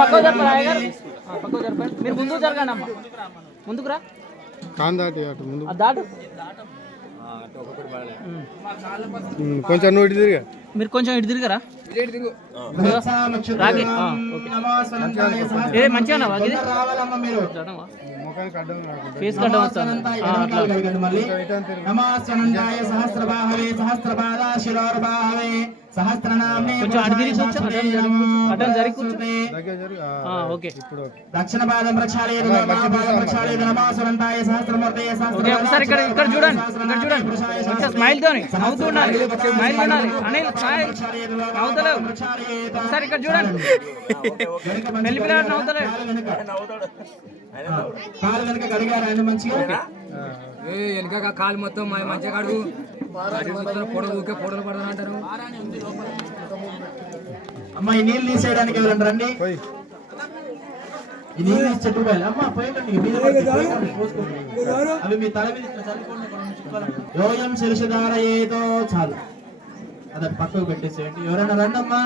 పక్కకు జరపరా అయ్యగారు, పక్కకు జరపండి. మీరు ముందుకు జరగండి అమ్మ, ముందుకు రా. దాటు కొంచెం నువ్వు ఇటు తిరిగా, మీరు కొంచెం ఇటు తిరిగారా. మంచిగా ఫేస్ కట్ట వస్తాను. కొంచెం అటు తిరిగి అటం జరిగి ఓకే. ఒకసారి ఇక్కడ ఇక్కడ చూడండి, ఇక్కడ చూడండి. కొంచెం స్మైల్ తోని నవ్వుతూ ఉండాలి, స్మైల్ ఉండాలి. అనిల్ నవ్వుతలేవు. ఒకసారి ఇక్కడ చూడండి, పెళ్లి పిల్లలు నవ్వుతలేవు. వెనక కాలు మొత్తం మంచిగా కడుగు. పొడవు పొడలు పడదని అంటారు. అమ్మా ఈ నీళ్ళు తీసేయడానికి ఎవరండి రండి. ఈ నీళ్ళు చెట్టు అమ్మా పోయండి, అవి మీ తల మీద యోయం శిరషధారయేతో చాలు. అదే పక్కకు పెట్టేసేయండి. ఎవరైనా రండి అమ్మా.